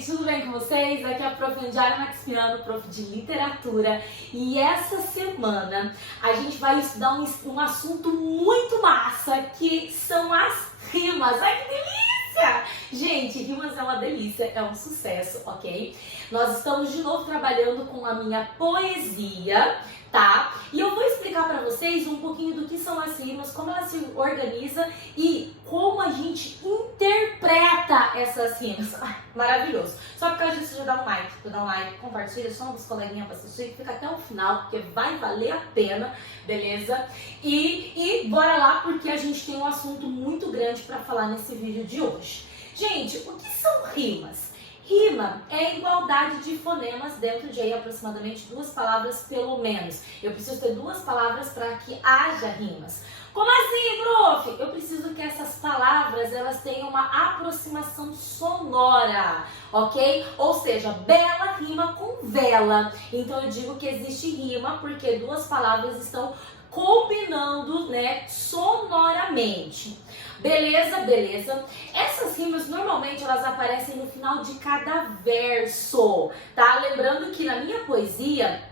gente, tudo bem com vocês? Aqui é a Prof. Andiara Maxiano, prof de literatura, e essa semana a gente vai estudar um assunto muito massa, que são as rimas. Ai, que delícia! Gente, rimas é uma delícia, é um sucesso, ok? Nós estamos de novo trabalhando com a minha poesia, tá? E eu vou explicar para vocês um pouquinho do que são as rimas, como ela se organiza e como a gente interpreta essas rimas. Ai, maravilhoso! Só por causa disso, já dá um like, compartilha, chama os coleguinhas para assistir, fica até o final, porque vai valer a pena, beleza? E bora lá, porque a gente tem um assunto muito grande para falar nesse vídeo de hoje. Gente, o que são rimas? Rima é a igualdade de fonemas dentro de aí aproximadamente 2 palavras pelo menos. Eu preciso ter 2 palavras para que haja rimas. Como assim, prof? Eu preciso que essas palavras elas tenham uma aproximação sonora, ok? Ou seja, bela rima com vela. Então eu digo que existe rima porque 2 palavras estão combinando, né, sonoramente. Beleza, beleza. Essas rimas normalmente elas aparecem no final de cada verso, tá? Lembrando que na minha poesia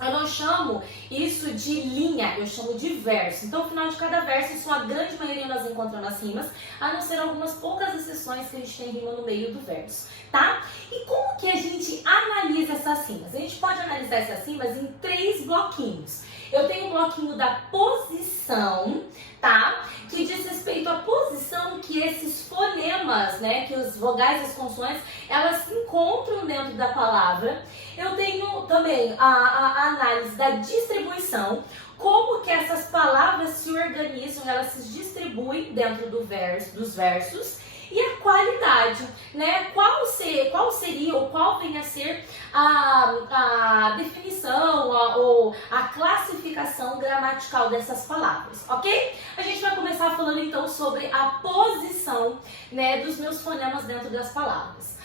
eu não chamo isso de linha, eu chamo de verso. Então, no final de cada verso, em sua grande maioria nós encontramos as rimas, a não ser algumas poucas exceções que a gente tem rima no meio do verso, tá? E como que a gente analisa essas rimas? A gente pode analisar essas rimas em 3 bloquinhos. Eu tenho o bloquinho da posição, tá? Que diz respeito à posição que esses fonemas, né? Que os vogais e as consoantes, elas se encontram dentro da palavra. Eu tenho também a análise da distribuição, como que essas palavras se organizam, elas se distribuem dentro dos versos. E a qualidade, né? Qual seria ou qual vem a ser a definição ou a classificação gramatical dessas palavras, ok? A gente vai começar falando então sobre a posição, né, dos meus fonemas dentro das palavras.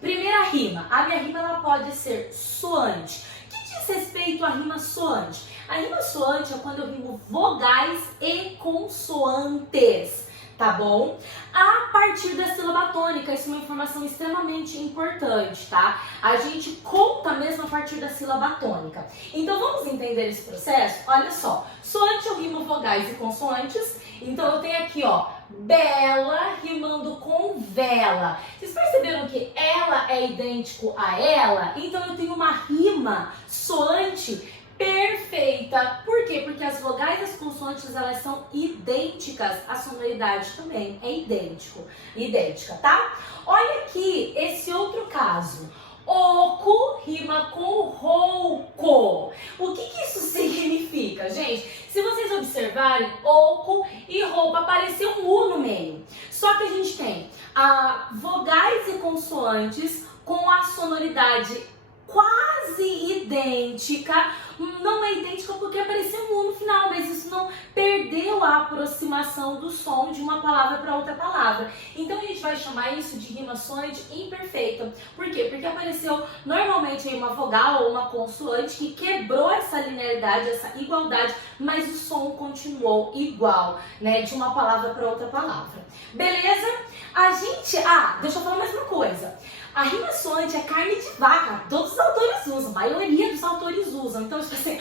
Primeira rima, a minha rima ela pode ser soante. O que diz respeito à rima soante? A rima soante é quando eu rimo vogais e consoantes. Tá bom? A partir da sílaba tônica, isso é uma informação extremamente importante, tá? A gente conta mesmo a partir da sílaba tônica. Então vamos entender esse processo? Olha só, soante eu rimo vogais e consoantes, então eu tenho aqui, ó, bela rimando com vela. Vocês perceberam que ela é idêntico a ela? Então eu tenho uma rima soante perfeita. Por quê? Porque as vogais e as consoantes elas são idênticas, a sonoridade também é idêntica, tá? Olha aqui esse outro caso. Oco rima com rouco. O que isso significa, gente? Se vocês observarem, oco e rouco, apareceu um U no meio. Só que a gente tem vogais e consoantes com a sonoridade quase idêntica. Não é idêntica porque apareceu um U no final, mas isso não perdeu a aproximação do som de uma palavra para outra palavra. Então a gente vai chamar isso de rima soante imperfeita. Por quê? Porque apareceu normalmente aí uma vogal ou uma consoante que quebrou essa linearidade, essa igualdade, mas o som continuou igual, né, de uma palavra para outra palavra. Beleza? A gente... deixa eu falar mais uma coisa. A rima soante é carne de vaca, todos os autores usam, a maioria dos autores usam. Então, tipo assim,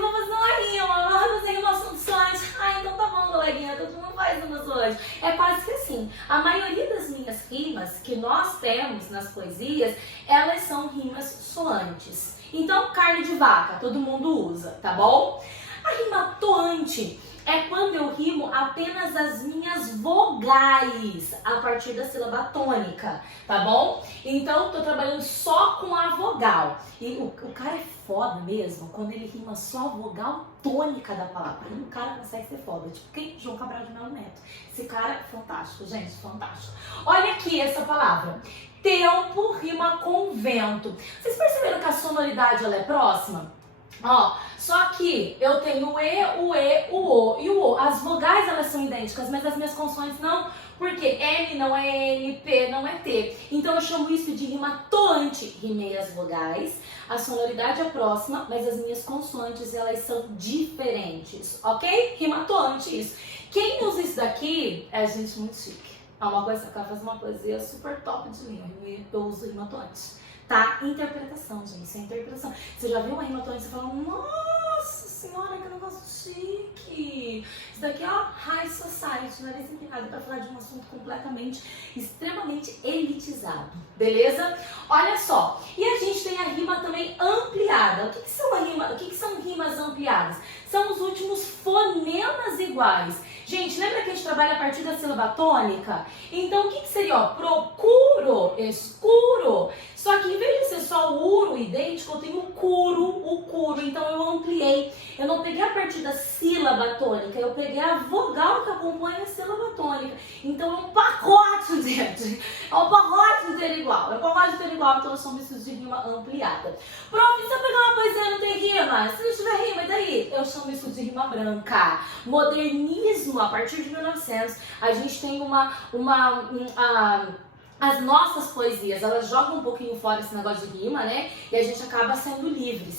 vou fazer uma rima, vou fazer rima soante. Então tá bom, galerinha, todo mundo faz rima soante. É quase que assim, a maioria das minhas rimas que nós temos nas poesias, elas são rimas soantes. Então, carne de vaca, todo mundo usa, tá bom? A rima toante é quando eu rimo apenas as minhas vogais a partir da sílaba tônica, tá bom? Então, tô trabalhando só com a vogal. E o cara é foda mesmo quando ele rima só a vogal tônica da palavra. Aí o cara consegue ser foda. Tipo, quem? João Cabral de Melo Neto. Esse cara é fantástico, gente, fantástico. Olha aqui essa palavra. Tempo rima com vento. Vocês perceberam que a sonoridade ela é próxima? Ó, só que eu tenho o E, o E, o O e o O. As vogais elas são idênticas, mas as minhas consoantes não, porque M não é N, P não é T. Então eu chamo isso de rima toante. Rimei as vogais, a sonoridade é próxima, mas as minhas consoantes elas são diferentes, ok? Rima toante, isso. Quem usa isso daqui é gente muito chique. É uma coisa que ela faz uma poesia super top de linha. Eu uso rimatonte. Tá? Interpretação, gente. Isso é interpretação. Você já viu uma rimatonte e você fala, nossa senhora, que negócio chique. Isso daqui é high society, nariz empinado, pra falar de um assunto completamente, extremamente elitizado. Beleza? Olha só. E a gente tem a rima também ampliada. O que são a rima? O que são rimas ampliadas? São os últimos fonemas iguais. Gente, lembra que a gente trabalha a partir da sílaba tônica? Então, o que seria? Ó, procuro, escuro. Só que em vez de ser só o uro idêntico, eu tenho o curo. Então, eu ampliei. Eu não peguei a partir da sílaba tônica, eu peguei a vogal que acompanha a sílaba tônica. Então, é um pacote, gente. É um pacote inteiro igual. É um pacote inteiro igual, então eu chamo isso de rima ampliada. Prof, se eu pegar uma poesia e não tem rima, se não tiver rima, e daí? Eu chamo isso de rima branca. Modernismo, a partir de 1900, a gente tem as nossas poesias, elas jogam um pouquinho fora esse negócio de rima, né? E a gente acaba sendo livre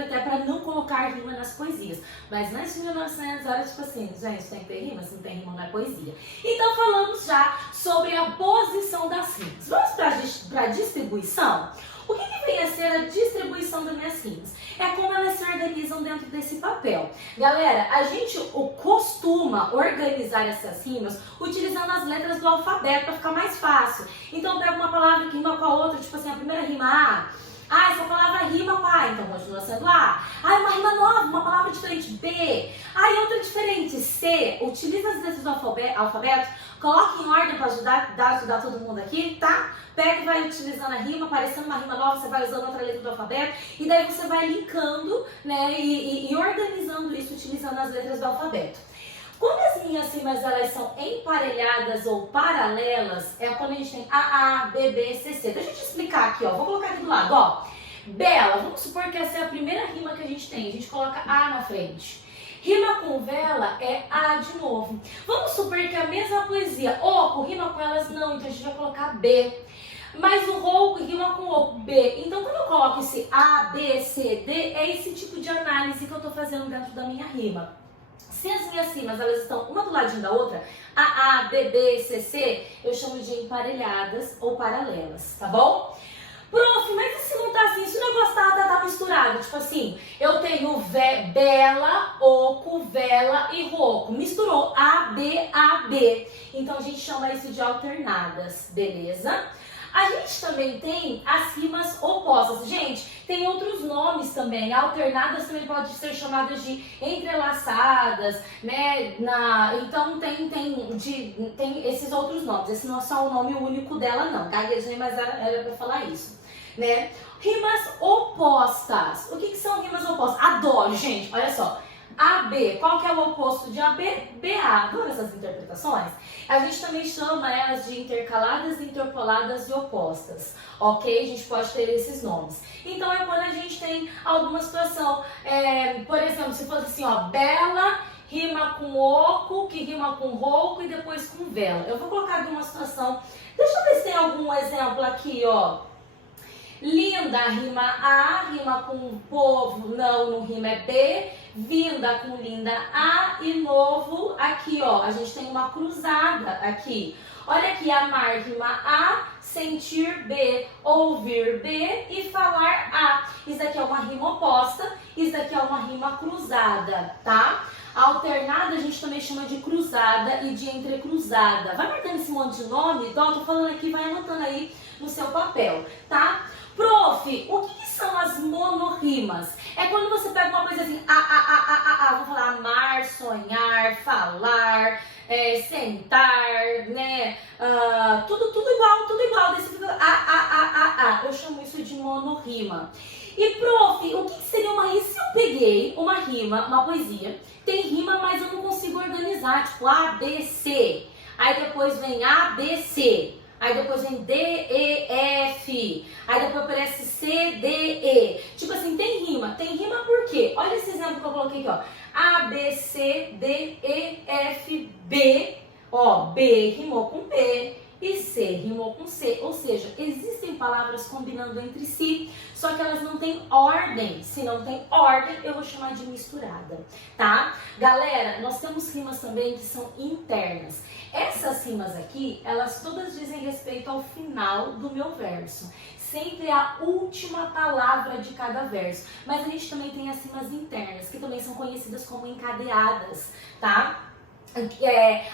até para não colocar rima nas poesias. Mas antes de 1900 era tipo assim, gente, tem que ter rima, se não tem rima não é poesia. Então falamos já sobre a posição das rimas. Vamos para a distribuição? O que vem a ser a distribuição das minhas rimas? É como elas se organizam dentro desse papel. Galera, a gente costuma organizar essas rimas utilizando as letras do alfabeto para ficar mais fácil. Então eu pego uma palavra que rima com a outra, tipo assim, a primeira rima A. Ah, essa palavra rima com A, então continua sendo A. Ah, uma rima nova, uma palavra diferente, B. Ah, e outra diferente, C. Utiliza as letras do alfabeto, coloca em ordem para ajudar todo mundo aqui, tá? Pega e vai utilizando a rima, aparecendo uma rima nova, você vai usando outra letra do alfabeto, e daí você vai linkando, né, e organizando isso utilizando as letras do alfabeto. Quando as minhas rimas elas são emparelhadas ou paralelas, é quando a gente tem A, B, B, C, C. Deixa eu te explicar aqui, ó. Vou colocar aqui do lado, ó. Bela, vamos supor que essa é a primeira rima que a gente tem. A gente coloca A na frente. Rima com vela é A de novo. Vamos supor que a mesma poesia, oco, rima com elas não, então a gente vai colocar B. Mas o rouco rima com oco, B. Então quando eu coloco esse A, B, C, D, é esse tipo de análise que eu tô fazendo dentro da minha rima. Se as minhas rimas elas estão uma do ladinho da outra, A, B, B, C, C, eu chamo de emparelhadas ou paralelas, tá bom? Prof, mas e se não tá assim? Se o negócio tá misturado, tipo assim, eu tenho bela, oco, vela e rouco. Misturou A, B. Então a gente chama isso de alternadas, beleza? A gente também tem as rimas opostas. Gente, tem outros nomes também. Alternadas também podem ser chamadas de entrelaçadas, né? Então tem esses outros nomes. Esse não é só o nome único dela, não. Gaguejei, mas era pra falar isso, né? Rimas opostas. O que são rimas opostas? Adoro, gente. Olha só. AB, qual que é o oposto de AB? BA. Adoro essas interpretações. A gente também chama elas de intercaladas, interpoladas e opostas, ok? A gente pode ter esses nomes. Então é quando a gente tem alguma situação, por exemplo, se fosse assim, ó, bela rima com oco, que rima com rouco e depois com vela. Eu vou colocar aqui uma situação, deixa eu ver se tem algum exemplo aqui, ó. Linda rima A, rima com povo, não rima é B. Vinda com linda A e novo aqui, ó. A gente tem uma cruzada aqui. Olha aqui, amar rima A, sentir B, ouvir B e falar A. Isso aqui é uma rima oposta, isso aqui é uma rima cruzada, tá? A alternada a gente também chama de cruzada e de entrecruzada. Vai marcando esse monte de nome, então eu tô falando aqui, vai anotando aí no seu papel, tá? Prof, o que são as monorrimas? É quando você pega uma coisa assim, vou falar amar, sonhar, falar, sentar, né? Tudo igual, desse eu chamo isso de monorrima. E prof, o que seria uma rima? Se eu peguei uma rima, uma poesia, tem rima, mas eu não consigo organizar, tipo A, B, C. Aí depois vem A, B, C. Aí depois vem D, E, F. Aí depois aparece C, D, E. Tipo assim, tem rima. Tem rima por quê? Olha esse exemplo que eu coloquei aqui, ó. A, B, C, D, E, F, B. Ó, B rimou com B. E C rimou com C, ou seja, existem palavras combinando entre si, só que elas não têm ordem. Se não tem ordem, eu vou chamar de misturada, tá? Galera, nós temos rimas também que são internas. Essas rimas aqui, elas todas dizem respeito ao final do meu verso. Sempre a última palavra de cada verso. Mas a gente também tem as rimas internas, que também são conhecidas como encadeadas, tá?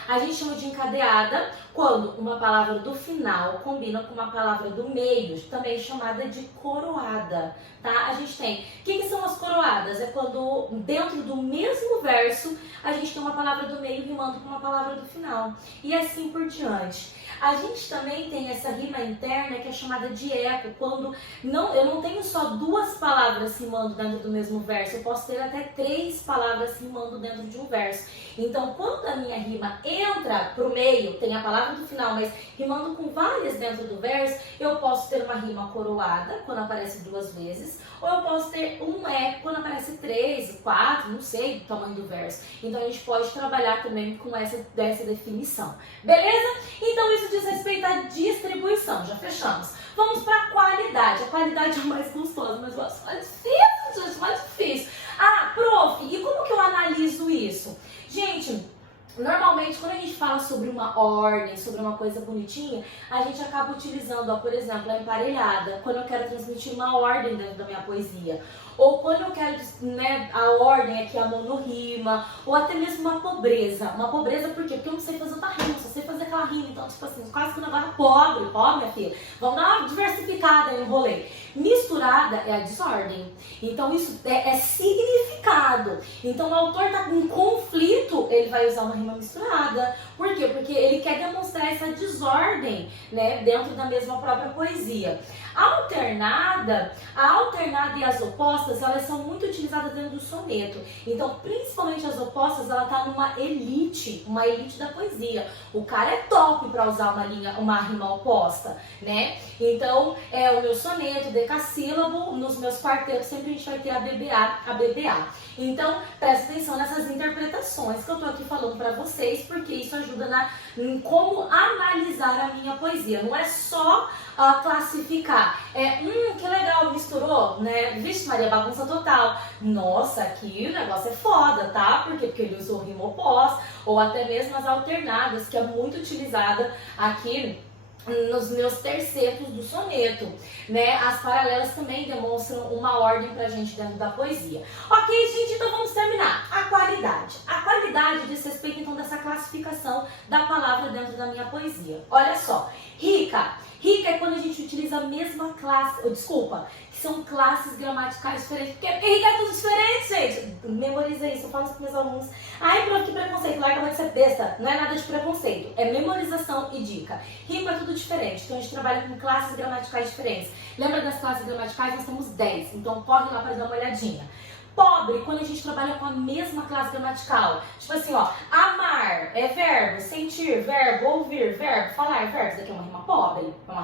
A gente chama de encadeada quando uma palavra do final combina com uma palavra do meio, também chamada de coroada, tá? A gente tem, o que são as coroadas? É quando dentro do mesmo verso a gente tem uma palavra do meio rimando com uma palavra do final, e assim por diante. A gente também tem essa rima interna que é chamada de eco, quando eu não tenho só duas palavras rimando dentro do mesmo verso, eu posso ter até 3 palavras rimando dentro de um verso. Então, quando a minha rima entra pro meio, tem a palavra do final, mas rimando com várias dentro do verso, eu posso ter uma rima coroada, quando aparece 2 vezes, ou eu posso ter um eco quando aparece 3, 4, não sei o tamanho do verso. Então, a gente pode trabalhar também com dessa definição. Beleza? Então, isso diz respeito à distribuição. Já fechamos. Vamos para a qualidade. A qualidade é mais gostosa, mas mais difícil, gente, mais difícil. Ah, prof, e como que eu analiso isso? Gente, normalmente quando a gente fala sobre uma ordem, sobre uma coisa bonitinha, a gente acaba utilizando, ó, por exemplo, a emparelhada, quando eu quero transmitir uma ordem dentro da minha poesia. Ou quando eu quero, né, a ordem aqui, a monorrima, ou até mesmo uma pobreza. Uma pobreza por quê? Porque eu não sei fazer outra rima, só sei fazer aquela rima. Então, tipo assim, quase que não agora pobre, minha filha. Vamos dar uma diversificada aí no rolê. Misturada é a desordem. Então, isso é significado. Então, o autor tá com um conflito, ele vai usar uma rima misturada. Por quê? Porque ele quer demonstrar essa desordem, né, dentro da mesma própria poesia. A alternada e as opostas, elas são muito utilizadas dentro do soneto. Então, principalmente as opostas, ela tá numa elite da poesia. O cara é top para usar uma rima oposta, né? Então, o meu soneto, decassílabo, nos meus quartetos sempre a gente vai ter a BBA. Então, presta atenção nessas interpretações que eu tô aqui falando para vocês, porque isso ajuda em como analisar a minha poesia. Não é só classificar. Que legal, misturou, né? Vixe Maria, bagunça total. Nossa, aqui o negócio é foda, tá? Por quê? Porque ele usou rima oposta, ou até mesmo as alternadas, que é muito utilizada aqui nos meus tercetos do soneto, né? As paralelas também demonstram uma ordem pra gente dentro da poesia. Ok, gente, então vamos terminar. A qualidade. A qualidade diz respeito, então, dessa classificação da palavra dentro da minha poesia. Olha só, rica. Rica é quando a gente utiliza a mesma classe, que são classes gramaticais diferentes. Porque rica é tudo diferente, gente. Memoriza isso, eu falo isso com meus alunos. Ai, prof, que preconceito, larga de ser besta. Não é nada de preconceito, é memorização e dica. Rima é tudo diferente, então a gente trabalha com classes gramaticais diferentes. Lembra das classes gramaticais? Nós temos 10, então corre lá para dar uma olhadinha. Pobre, quando a gente trabalha com a mesma classe gramatical. Tipo assim, ó, amar é verbo, sentir, verbo, ouvir, verbo, falar, verbo. Isso daqui é uma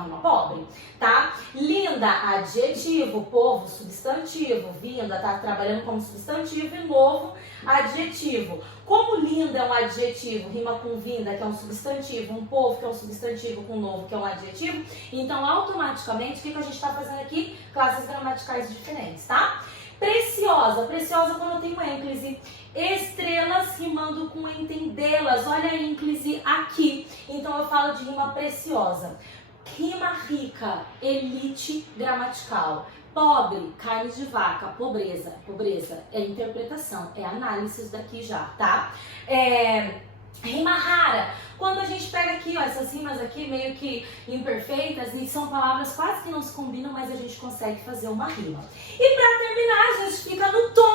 rima pobre, tá? Linda, adjetivo, povo, substantivo. Vinda, tá trabalhando como substantivo, e novo, adjetivo. Como linda é um adjetivo, rima com vinda, que é um substantivo, um povo, que é um substantivo, com novo, que é um adjetivo. Então, automaticamente, o que a gente está fazendo aqui? Classes gramaticais diferentes, tá? Preciosa. Preciosa quando eu tenho ênclise. Estrelas rimando com entendê-las. Olha a ênclise aqui. Então eu falo de rima preciosa. Rima rica. Elite gramatical. Pobre, carne de vaca. Pobreza. Pobreza é interpretação. É análise isso daqui já, tá? Rima rara, quando a gente pega aqui, ó, essas rimas aqui meio que imperfeitas e são palavras quase que não se combinam, mas a gente consegue fazer uma rima. E pra terminar, a gente fica no tom.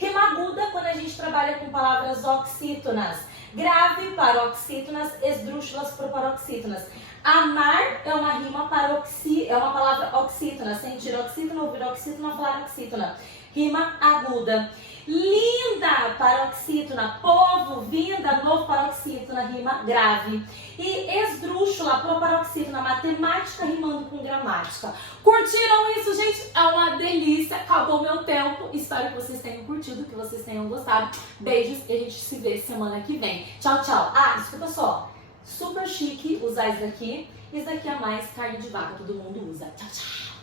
Rima aguda, quando a gente trabalha com palavras oxítonas. Grave, paroxítonas, esdrúxulas, proparoxítonas. Amar é uma rima é uma palavra oxítona, sentir oxítona, ouvir oxítona, falar oxítona. Rima aguda. Linda, paroxítona. Povo, vinda, novo, paroxítona, rima grave. E esdrúxula, proparoxítona, matemática rimando com gramática. Curtiram isso, gente? É uma delícia. Acabou meu tempo. Espero que vocês tenham curtido, que vocês tenham gostado. Beijos e a gente se vê semana que vem. Tchau, tchau. Ah, escuta só. Super chique usar isso daqui. Isso daqui é mais carne de vaca, todo mundo usa. Tchau, tchau!